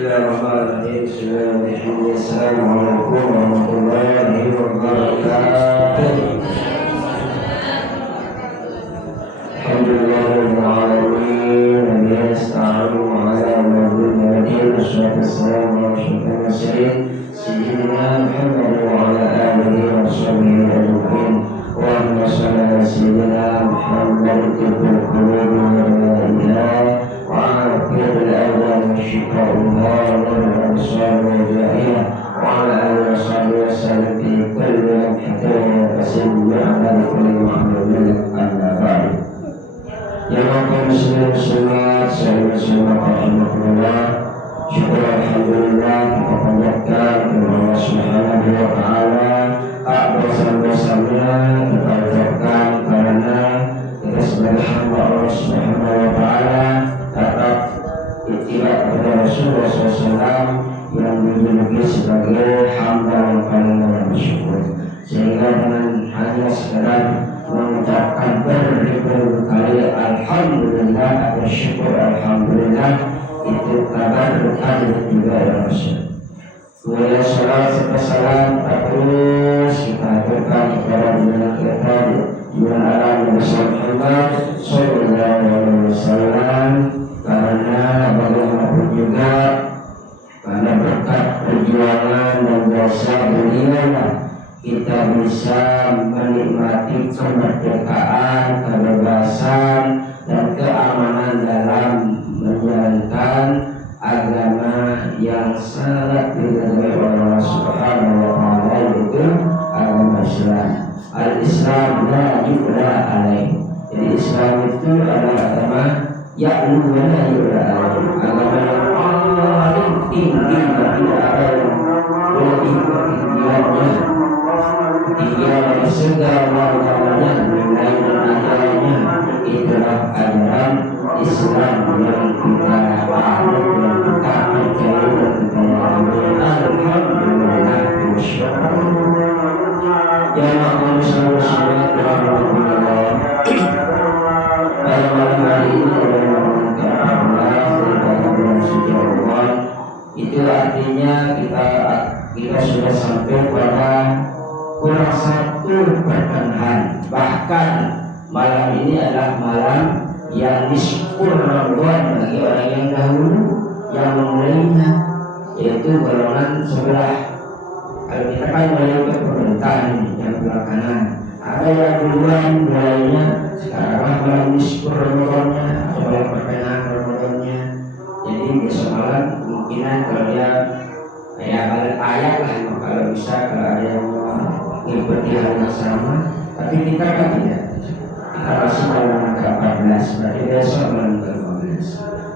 Bismillahirrahmanirrahim. Bismillahirrahmanirrahim. Assalamualaikum warahmatullahi wabarakatuh. Alhamdulillahirabbil alamin. Nasta'inu ala nabiyina Muhammad sallallahu alaihi wasallam. Sayyidina Muhammad wa ala alihi wa sahbihi ajma'in. Allahumma shalli ala sayyidina Muhammad tibbil qulubi wa ilah wa afiyat al-awwal wa shifa'uha wa al-absar wa al-jahiyah wa ala alihi wa sahbihi wa sallam fi kulli lamhatin wa qasim ala kulli muhammadin amma ba'd. Ya Rabbi muslim muslimat sayyidina rahmatullah. Syukur alhamdulillah kita panjatkan kepada Allah Subhanahu wa taala. Tak bersama-samanya kita ucapkan karena kita sebagai hamba Allah Subhanahu wa taala tetap ittiba kepada Rasulullah SAW yang dijuluki sebagai hamba yang paling bersyukur. Sehingga dengan hanya sekedar mengucapkan beribu kali alhamdulillah atau syukur alhamdulillah itu kabar berkali juga ya Rasul. Kemudian salat serta salam terus kita aturkan kepada junjungan kita junjungan alam Muhammad sallallahu alaihi wasallam, karena bagaimanapun juga karena berkat perjuangan dan jasa beliau kita bisa menikmati kemerdekaan, kebebasan dan keamanan dalam menjalankan agama yang sangat diridhai oleh Allah Subhanahu wa taala, yaitu agama Islam. Al-Islam la yu'la alaih. Jadi Islam itu adalah agama yang la yu'la alaih, agama yang paling tinggi dan tidak ada yang lebih ketinggiannya, ketinggian dari segala agamanya, nilai dan ajarannya. Itulah ajaran Islam yang kita anut, yang kita percaya dan kita yakini. Alhamdulillah, bersyukur. Ya Allah, sallallahu alaihi. Pada malam hari ini adalah bulan suci Ramadan. Itu artinya kita sudah sampai pada kurang satu pertengahan. Bahkan malam ini adalah malam yang nisful Ramadan bagi orang yang dahulu yang memulainya, yaitu golongan sebelah. Kalau kita kan mulai ke pemerintahan yang belakangan, ada yang duluan mulainya, sekarang malam nisful Ramadannya atau malam pertengahan Ramadannya. Jadi besok malam kemungkinan kalau dia kayak balik ayat lah, kalau bisa, kalau ada yang mengikuti hal yang sama. Tapi kita kan tidak, kita masih dalam ke-14, berarti besok malam ke-15.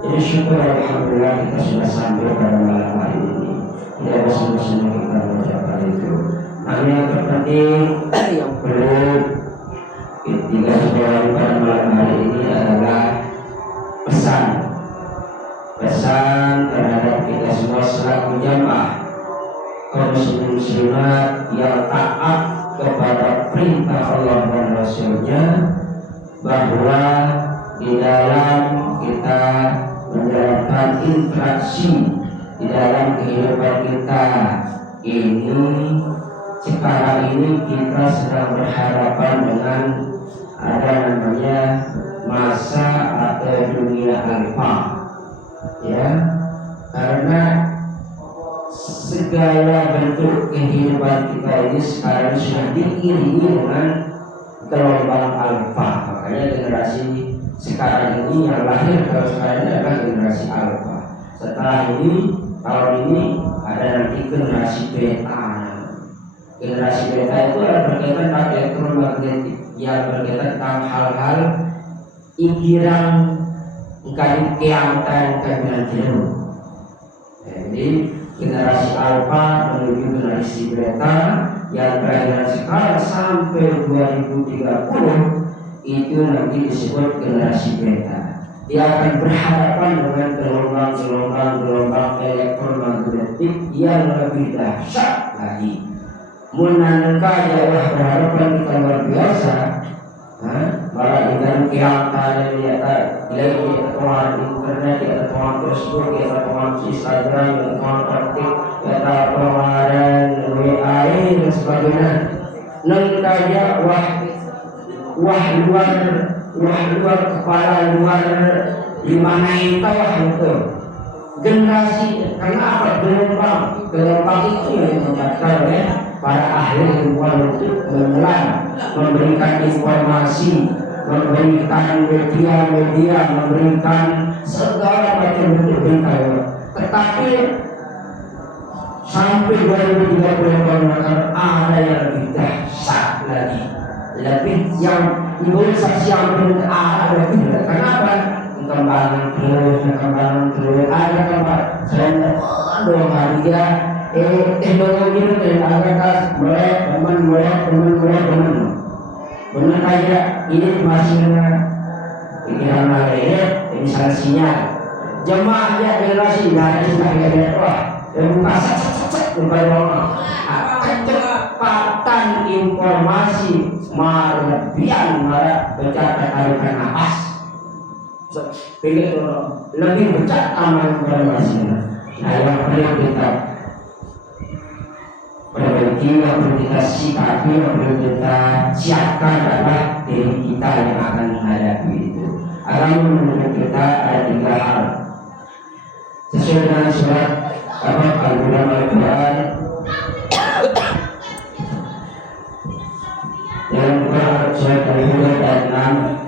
Jadi syukur alhamdulillah kita sudah sampai pada malam hari ini. Tidak ada semua kita mengucapkan itu. Namun yang terpenting yang perlu kita sebagai pada malam hari ini adalah pesan terhadap kita semua selaku jamaah kaum muslimat yang taat kepada perintah Allah dan Rasulnya, bahwa di dalam kita menjalankan interaksi di dalam kehidupan kita ini, sekarang ini kita sedang berhadapan dengan ada namanya masa atau dunia alfa, ya, karena segala bentuk kehidupan kita ini sekarang sudah diiringi dengan gelombang alfa. Makanya generasi sekarang ini yang lahir kalau sekarang ini adalah generasi alfa. Setelah ini, tahun ini ada nanti generasi beta. Generasi beta itu adalah berkaitan dengan elektromagnetik, yang berkaitan tentang hal-hal pikiran kali keangatan kebilangan. Jadi generasi alfa menuju generasi beta yang kelahiran sekarang sampai 2030 itu nanti disebut generasi beta. Dia akan berhadapan dengan gelombang elektromagnetik yang lebih dahsyat lagi. Menandakan adalah berhadapan kita luar biasa Malah dengan kira-kira dia lagi tuan internet, ya tuan Facebook, ya tuan Instagram, ya tuan TikTok, ya tuan WA dan sebagainya. Nengkaya wah luar kepala luar di mana itu wah itu generasi kenapa gelombang itu yang membatalkan ya para ahli ilmuwan untuk memberikan informasi, memberikan media, memberikan segala macam bentuk berita. Tetapi sampai 2030 ada yang lebih dahsyat lagi, lebih yang imunisasi yang berarah lebih. Kenapa? Kembangan terus ada tempat selain dua hari ya teknologi itu agak teman benar aja ini masih pikiran lain misalnya sinyal jemaahnya generasi dari sebagai wah buka kecepatan informasi melebihan bercakap tarikan nafas lebih bercakap amal informasi. Nah yang perlu kita perbaiki, yang perlu kita sikapi, yang perlu kita siapkan adalah diri kita yang akan menghadapi itu. Agama menurut kita ada 3 hal sesuai dengan surat Al-Quran yang surat Al-Hud ayat 6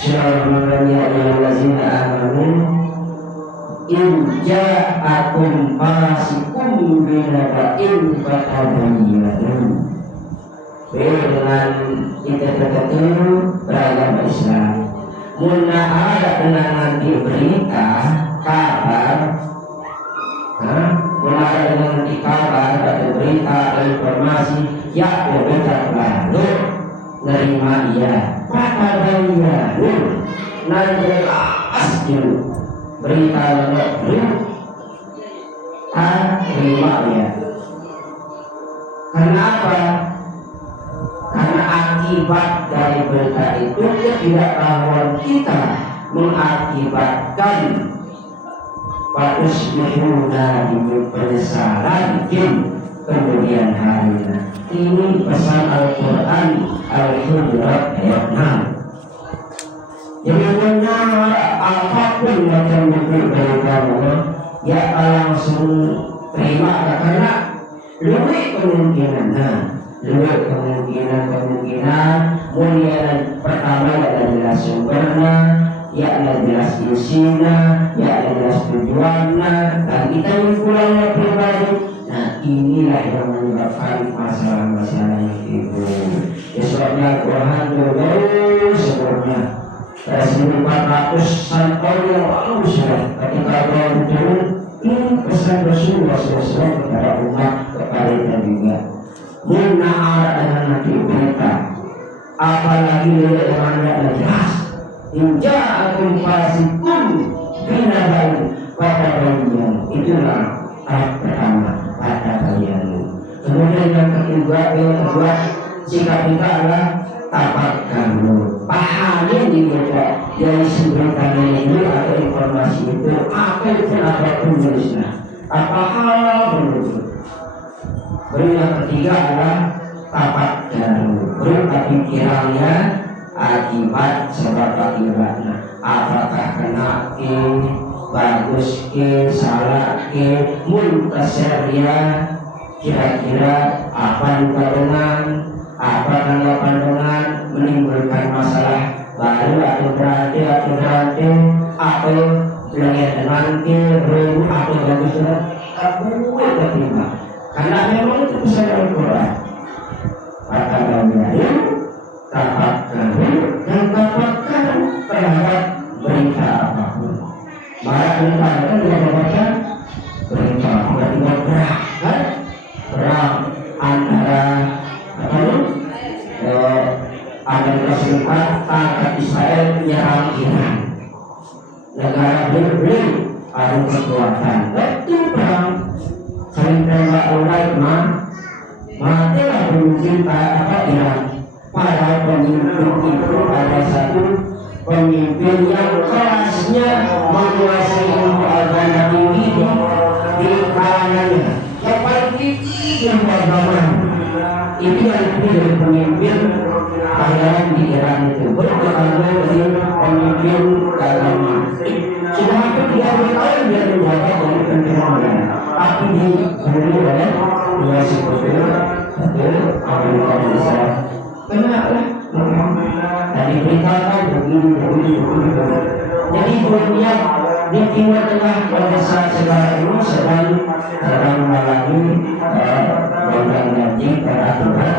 Bismillahirrahmanirrahim ya allazina amanu in ja'akum fasiqun binaba'in fatabayyanu. Dengan kita tertentu beragama Islam munna ada kena nanti berita kabar munna ada nanti kabar atau berita informasi ya berita baru nerima ia fatabayyanu nanti asju berita baru terima ya. Kenapa? Karena akibat dari berita itu ketidaktahuan kita mengakibatkan patusbihuna di penyesalan kemudian harinya. Ini pesan Al-Quran Al-Hujurat ayat 6. Jadi benar apapun macam bentuk dari kamu ya langsung terima karena lebih kemungkinan mulia pertama adalah jelas sumbernya, ya adalah jelas isinya, ya adalah jelas tujuannya, dan kita pulang pribadi. Nah inilah yang menyebabkan masalah-masalah itu. Sebabnya Quran jauh sebelumnya 1400 tahun yang lalu sudah ketika Allah turun ini pesan Rasulullah SAW kepada umat kepada kita juga. Munna ada nanti berita, apalagi yang anda jelas. Inja akum fasikum binabain fatabayyanu. Itulah tahap pertama fatabayyanu. Kemudian yang kedua sikap kita adalah tafakkaru. Pahami juga dari sumber ini atau informasi itu apa itu apapun jenisnya. Apa hal menurut. Baru yang ketiga adalah tafakkaru. Berupa pikirannya akibat sebab akibatnya. Apakah kena bagus salah muntasirnya, kira-kira apa dengan apa tanggapan dengan menimbulkan masalah baru atau berarti atau belajar nanti baru atau bagus aku terima karena memang itu pesan Al-Quran. Maka kalian tafakkaru dan tafakkaru terhadap berita apapun. Maka kita akan membaca berita perang antara Amerika Serikat tangkap Israel menyerang Iran. Negara berdiri adu kekuatan. Itu perang saling tembak oleh matilah pemimpin Iran. Pada bahwa pemimpin itu ada satu pemimpin yang kelasnya menguasai ilmu agama tinggi di kalangannya, yang paling tinggi ilmu agama. Itu yang dipilih pemimpin kalian di Iran itu berkata pemimpin agama. Sudah hampir 30 tahun dia menjabat dari pimpinan, tapi diberi oleh dua sekutu satu Amerika dan Israel. Kenapa? Tadi beritakan begini. Jadi dunia di Timur Tengah pada saat sekarang ini sedang mengalami gonjang-ganjing peraturan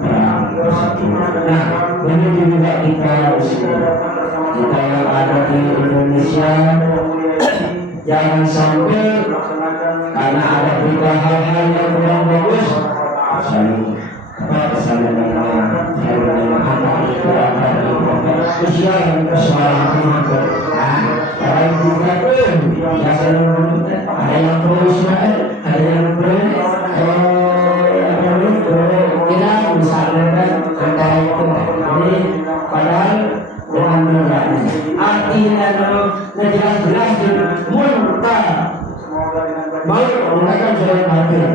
perang tersebut. Nah, begitu juga kita yang ada di Indonesia, jangan sampai karena ada berita hal-hal yang kurang bagus, usia yang bersuara ada yang berusaha, ada yang kita misalkan antara itu, jadi padahal dengan mudahnya artinya jelas-jelas muntah mau menggunakan jalan kafir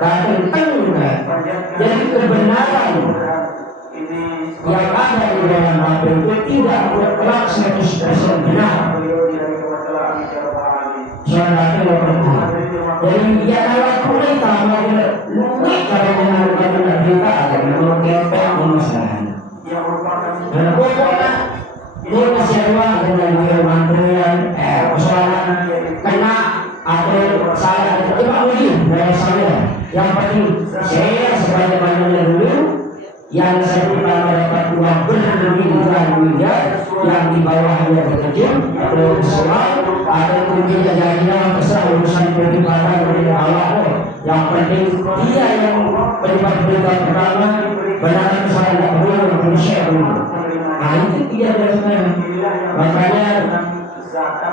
tapi enggak. Jadi kebenaran yang ada di dalam kafir itu tidak mutlak 100% benar. Jadi ya kalau kita mau luwih kalau mengarukan kita akan mengkepek permasalahan. Dan pokoknya dia masih ruang dengan kementerian persoalan kena atau salah itu uji dari saya. Yang penting saya sebanyak-banyaknya dulu yang saya dapat uang bermiliar yang di bawahnya bekerja atau sesuai atau mungkin jadinya terserah urusan pribadi dari Allah. Yang penting dia yang penyebab berita pertama benar saya tidak perlu manusia dulu. Nah itu tidak benar. Makanya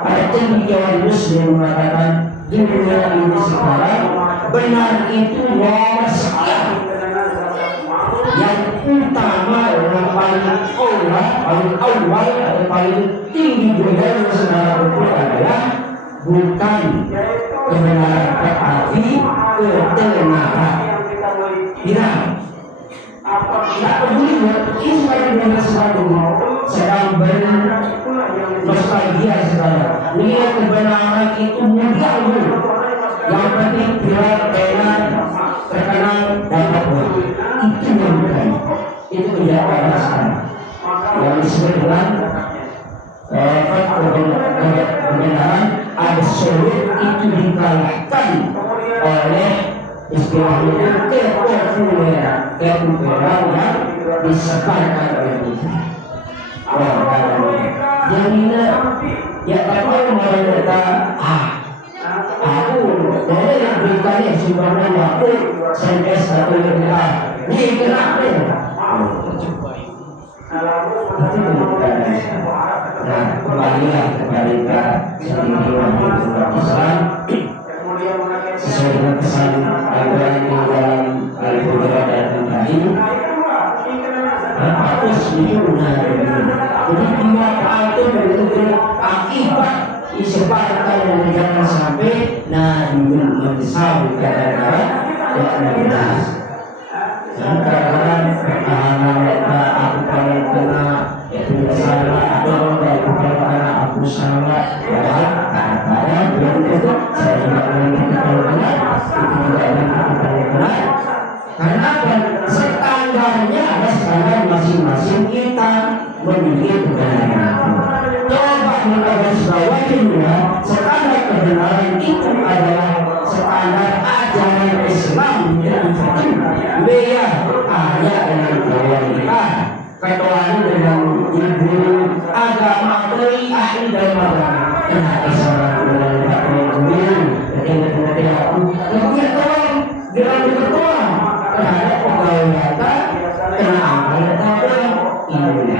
ada cendekiawan Muslim mengatakan di dunia ini sekarang benar itu nomor sekian. Yang utama yang paling awal atau paling tinggi juga secara ukur adalah bukan kebenaran tetapi ketenaran. Tidak peduli ini sebagai benar sesuatu sedang bernostalgia sekarang. Lihat kebenaran itu mudah dulu. Yang penting tidak terkenal dapat uang. Itu yang bukan. Itu kejahatan sekarang. Yang disebut dengan kebenaran absolut itu dikalahkan oleh istilahnya kepopuleran yang disebarkan oleh kita. Jadi ya kalau mereka aku dari yang beritanya sebenarnya aku sendes atau berita ini kenapa? Nah kembalilah kepada sendiri umat Islam sesuai dengan pesan Al-Quran di dalam Al-Quran dan Al-Rahim. Aku sebenarnya jadi tidak ada betul akibat disebarkan dan jangan sampai menyesal gara-gara tidak benar. Dan kadang-kadang pertahanan mereka aku paling kena itu salah atau karena aku salah padahal kadang-kadang belum itu saya juga menginginkan benar itu juga menginginkan benar. Karena apa? Standarnya ada standar masing-masing kita memiliki kebenaran itu. Coba menggarisbawahinya standar kebenaran itu adalah standar ajaran Islam yang penting. Beda hanya dengan kewajiban kecuali dengan ibu agama dari ahli dan agama. Kenapa seorang dengan kemudian ketika aku kemudian tolong dengan ketua terhadap pegawai data kena angkat data ini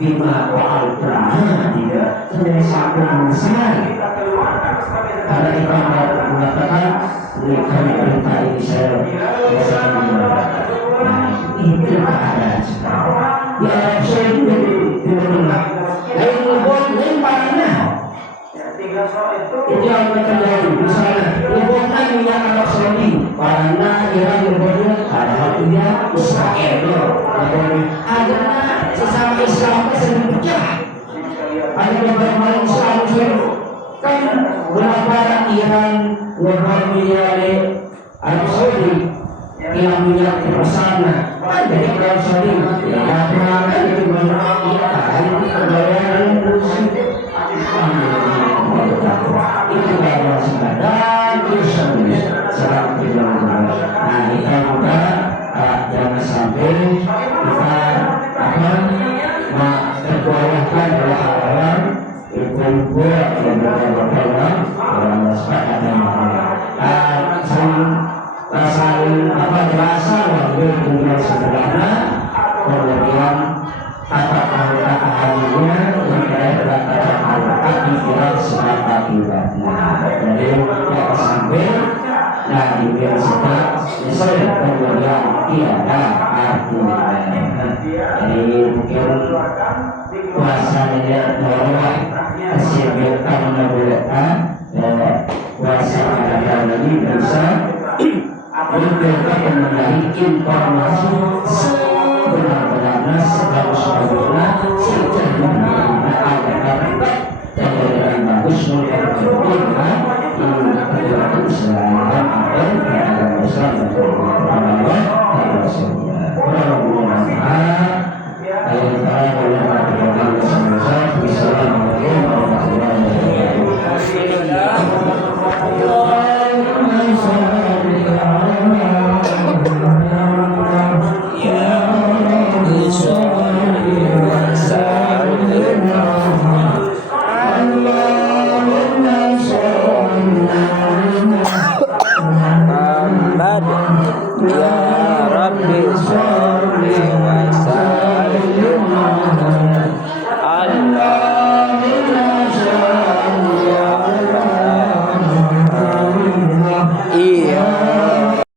bima wa'al pernah tidak sampai besar karena kita mengatakan kami perintah ini saya itu ada sekarang ya Rasul lain ngebut lain parahnya itu yang terjadi misalnya ngebutnya minyak anak Saudi parahnya Iran ngebutnya ada waktunya Israel agarnya sesama Islam sering pecah ada beberapa Islam kan berapa Iran ngebut minyak Arab Saudi yang minyak di sana kan jadi Arab Saudi ya perangkat itu benar itu kebayaran itu bahwa dan itu serang tidak nah kita juga jangan sampai kita tergoyahkan oleh hal-hal itu yang berkaitan dengan masalah dan saling terasa waktu tinggal sederhana kemudian kata-kata harinya yang kata-kata pikiran semata pribadi jadi tidak sampai dan dibiasakan misalnya kemudian tiada artinya jadi mungkin puasanya dia bahwa kesiapan menabulkan puasa ada lagi bisa mereka mengenai informasi sebenar-benarnya sebagus-bagusnya secara ada dan bagus menunjukkan perjuangan Islam dan agama Islam Ya Rabbi